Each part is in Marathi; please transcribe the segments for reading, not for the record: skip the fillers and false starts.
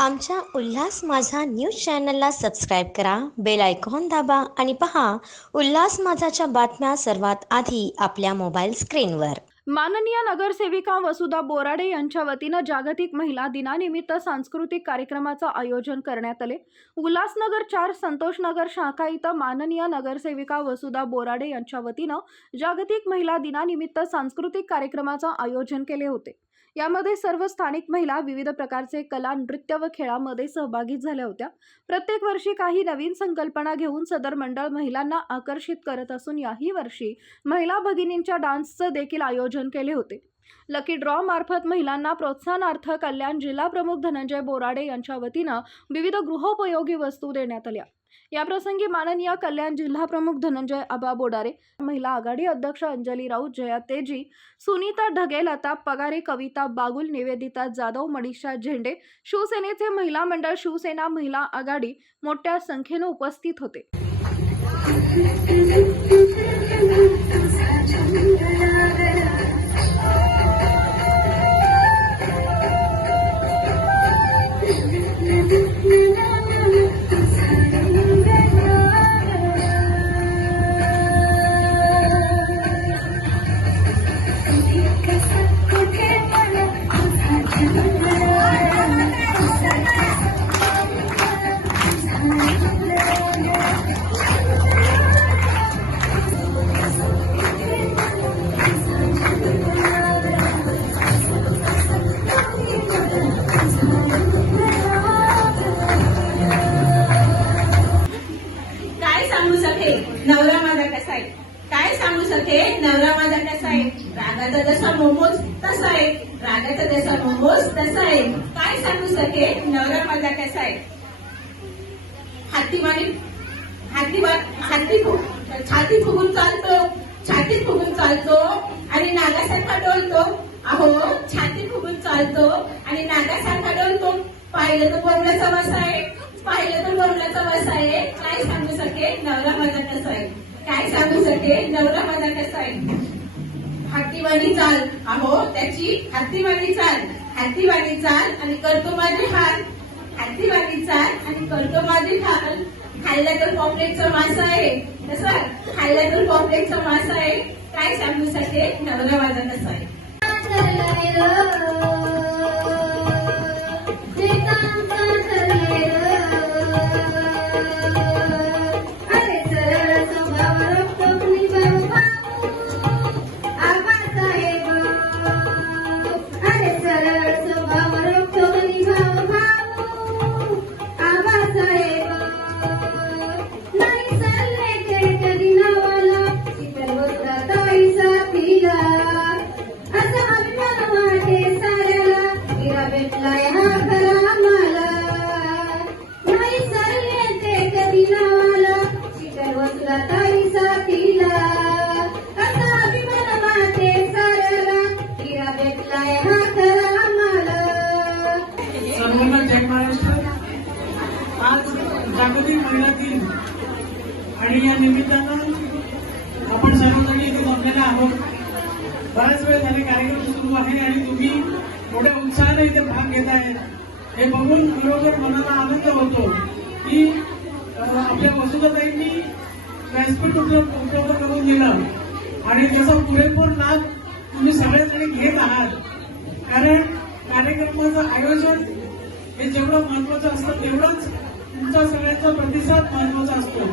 आमच्या उल्हास माझा न्यूज चॅनलला सबस्क्राईब करा, बेल आयकॉन दाबा आणि पहा उल्हास माझाच्या बातम्या सर्वात आधी आपल्या मोबाईल स्क्रीनवर। माननीय नगरसेविका वसुधा बोराडे यांच्या वतीनं जागतिक महिला दिनानिमित्त सांस्कृतिक कार्यक्रमाचं आयोजन करण्यात आले। उल्हासनगर 4 संतोषनगर शाखा इथं माननीय नगरसेविका वसुधा बोराडे यांच्या वतीनं जागतिक महिला दिनानिमित्त सांस्कृतिक कार्यक्रमाचं आयोजन केले होते। यामध्ये सर्व स्थानिक महिला विविध प्रकारचे कला, नृत्य व खेळामध्ये सहभागी झाल्या होत्या। प्रत्येक वर्षी काही नवीन संकल्पना घेऊन सदर मंडळ महिलांना आकर्षित करत असून याही वर्षी महिला भगिनींच्या डान्सचं देखील आयोजन केले होते। लकी ड्रॉ मार्फत महिलांना प्रोत्साहनार्थ कल्याण जिल्हा प्रमुख धनंजय बोराडे यांच्या वतीनं विविध गृहोपयोगी वस्तू देण्यात आल्या। या प्रसंगी माननीय कल्याण जिल्हा प्रमुख धनंजय आबा बोराडे, महिला आघाडी अध्यक्ष अंजली राऊत, जया तेजी, सुनीता ढगे, लता पगारे, कविता बागुल, निवेदिता जाधव, मनीषा झेंडे, शिवसेनेचे महिला मंडळ, शिवसेना महिला आघाडी मोठ्या संख्येने उपस्थित होते। नवरा माझा कसा आहे, काय सांगू सके नवरा माझा कसा आहे, रागाचा जसा मोमोज तसा आहे, रागाचा जसा मोमोज तसा आहे, काय सांगू सके नवरा माझा कसा आहे। छाती फुगून चालतो, छाती फुगून चालतो आणि नागासारखा डोलतो। अहो छाती फुगून चालतो आणि नागासारखा डोलतो। पाहिलं तर बोरण्याचा वास आहे, पाहिलं तर बोरण्याचा वास आहे। काय सांगू सके नवरा माझा कसा आहे, काय सांगू सके नवरा माझा कसा आहे। हत्तीवाणी चाल, अहो त्याची हत्तीवाणी चाल, हत्तीवाणी चाल आणि करतो माझे हाल, हत्तीवाणी चाल आणि करतो माझे हाल। खाल्ला तर पॉपलेटचा मास आहे, तसा खाल्ला तर पॉपलेटचा मास आहे। काय सांगू सके नवरा माझा कसा आहे। आज जागतिक महिला दिन आणि या निमित्तानं आपण सर्वजण इथे जमलेला आहोत। बराच वेळ झाले कार्यक्रम सुरू आहे आणि तुम्ही मोठ्या उत्साहाने इथे भाग घेत आहेत, हे बघून खरोखर मनाला आनंद होतो की आपल्या वसुधाताईंनी व्यासपीठ उपलब्ध करून दिलं आणि त्याचा पुरेपूर लाभ तुम्ही सगळेजण घेत आहात। कारण कार्यक्रमाचं आयोजन हे जेवढं महत्वाचं असतं तेवढंच तुमचा सगळ्यांचा प्रतिसाद महत्वाचा असतो।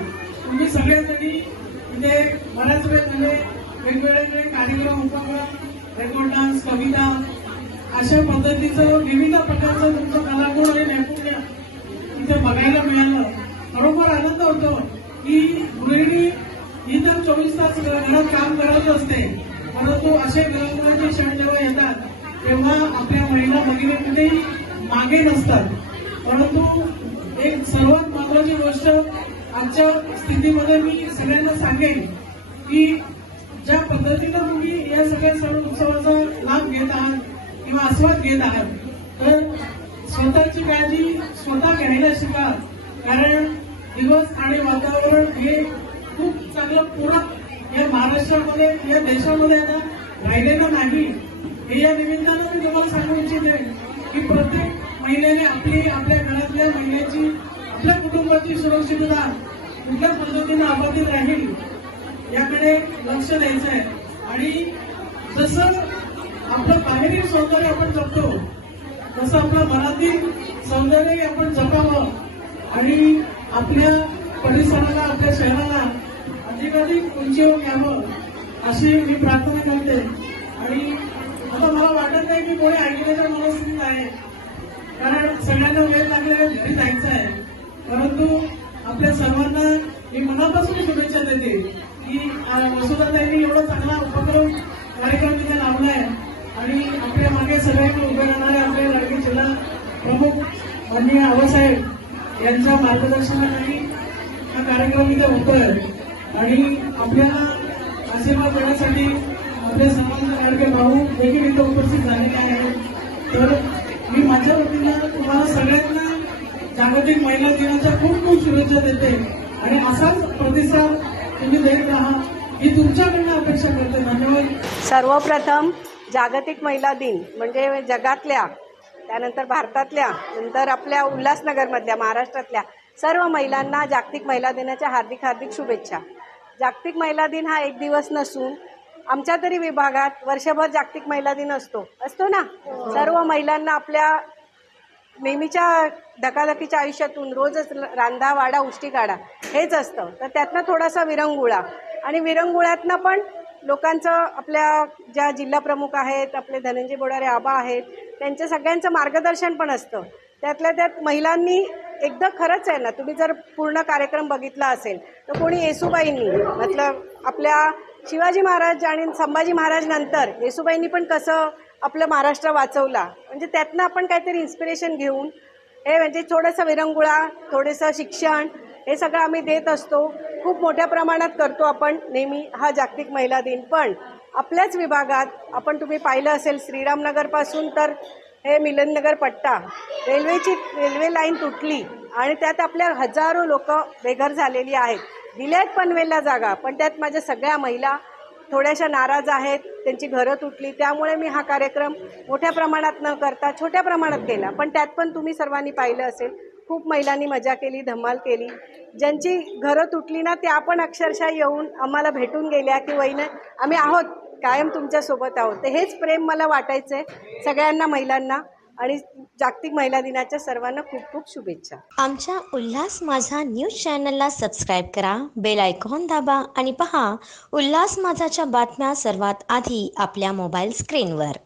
तुम्ही सगळेजणी म्हणजे बऱ्याच वेळ झाले वेगवेगळे कार्यक्रम, उपक्रम, रेकॉर्ड डान्स, कविता अशा पद्धतीचं विविध प्रकारचं तुमचं कलागुण आणि नैपुण्य इथे बघायला मिळालं। खरोखर आनंद होतो की गृहिणी ही तर 24 तास घरात काम करत असते, परंतु असे गृहमुलांचे क्षण जेव्हा येतात तेव्हा आपल्या महिला भगिनी कुठेही मागे नसतात। परंतु एक सर्वात महत्वाची गोष्ट आजच्या स्थितीमध्ये मी सगळ्यांना सांगेन की ज्या पद्धतीनं तुम्ही या सगळ्या सण उत्सवाचा लाभ घेत आहात किंवा आस्वाद घेत आहात, तर स्वतःची काळजी स्वतः घ्यायला शिका। कारण दिवस आणि वातावरण हे खूप चांगलं पूरक या महाराष्ट्रामध्ये, या देशामध्ये आता राहिलेलं नाही। हे या निमित्तानं मी तुम्हाला सांगू इच्छिते की प्रत्येक महिलेने आपल्या घरातल्या महिलेची, आपल्या कुटुंबाची सुरक्षितता कुठल्या पद्धतीने अबाधित राहील याकडे लक्ष द्यायचं आहे. आणि जसं आपलं बाहेरील सौंदर्य आपण जपतो तसं आपलं मनातील सौंदर्य आपण जपावं आणि आपल्या परिसराला, आपल्या शहराला अधिकाधिक उंचीवर न्यावं अशी मी प्रार्थना करते. आणि आता मला वाटत नाही की कोणी ऐकण्याच्या मनस्थितीत आहे, कारण सगळ्यांना वेळ लागलेल्या घरी जायचं आहे. परंतु आपल्या सर्वांना मी मनापासून शुभेच्छा देते की वसुधाताईंनी एवढा चांगला उपक्रम कार्यक्रम तिथे लावलाय आणि आपल्या मागे सगळ्यांनी उभे राहणारे आपले लाडके जिल्हा प्रमुख माननीय आबासाहेब यांच्या मार्गदर्शनाखाली हा कार्यक्रम इथे होतोय. आणि आपल्याला आशीर्वाद देण्यासाठी आपल्या सर्वांचे लाडके भाऊ देखील इथे उपस्थित झालेले आहेत. तर मी माझ्या वतीनं तुम्हाला सगळ्यांना जागतिक महिला दिनाच्या खूप खूप शुभेच्छा देते आणि असाच प्रतिसाद तुम्ही देत राहा ही तुमच्याकडनं अपेक्षा करते. धन्यवाद. सर्वप्रथम जागतिक महिला दिन म्हणजे जगातल्या, त्यानंतर भारतातल्या, नंतर आपल्या उल्हासनगरमधल्या, महाराष्ट्रातल्या सर्व महिलांना जागतिक महिला दिनाच्या हार्दिक हार्दिक शुभेच्छा. जागतिक महिला दिन हा एक दिवस नसून आमच्या तरी विभागात वर्षभर जागतिक महिला दिन असतो ना. सर्व महिलांना आपल्या नेहमीच्या धकाधकीच्या आयुष्यातून रोजच रांधा वाडा उष्टी काढा हेच असतं. तर त्यातनं थोडासा विरंगुळा आणि विरंगुळ्यातनं पण लोकांचं, आपल्या ज्या जिल्हा प्रमुख आहेत, आपले धनंजय बोडारे आबा आहेत, त्यांच्या सगळ्यांचं मार्गदर्शन पण असतं. त्यातल्या त्यात महिलांनी एकदा खरंच आहे ना, तुम्ही जर पूर्ण कार्यक्रम बघितला असेल तर कोणी येसूबाईंनी मतलब आपल्या शिवाजी महाराज आणि संभाजी महाराज नंतर येसूबाईंनी पण कसं आपलं महाराष्ट्र वाचवला, म्हणजे त्यातनं आपण काहीतरी इन्स्पिरेशन घेऊन हे म्हणजे थोडंसं विरंगुळा, थोडंसं शिक्षण हे सगळं आम्ही देत असतो. खूप मोठ्या प्रमाणात करतो आपण नेहमी हा जागतिक महिला दिन. पण आपल्याच विभागात आपण तुम्ही पाहिलं असेल श्रीरामनगरपासून तर हे मिलननगर पट्टा रेल्वे लाईन तुटली आणि त्यात आपल्या हजारो लोक बेघर झालेली आहेत. दिल्यात पनवेलला जागा, पण त्यात माझ्या सगळ्या महिला थोड्याशा नाराज आहेत, त्यांची घरं तुटली. त्यामुळे मी हा कार्यक्रम मोठ्या प्रमाणात न करता छोट्या प्रमाणात केला. पण त्यात पण तुम्ही सर्वांनी पाहिलं असेल खूप महिलांनी मजा केली, धमाल केली. ज्यांची घरं तुटली ना त्या पण अक्षरशः येऊन आम्हाला भेटून गेल्या की वहिनी आम्ही आहोत, कायम तुमच्यासोबत आहोत. तर हेच प्रेम मला वाटायचं आहे सगळ्यांना महिलांना. आणि जागतिक महिला दिनाच्या सर्वांना खूप खूप शुभेच्छा. आमच्या उल्हास माझा न्यूज चॅनलला सबस्क्राईब करा, बेल आयकॉन दाबा आणि पहा उल्हास माझाच्या बातम्या सर्वात आधी आपल्या मोबाईल स्क्रीनवर.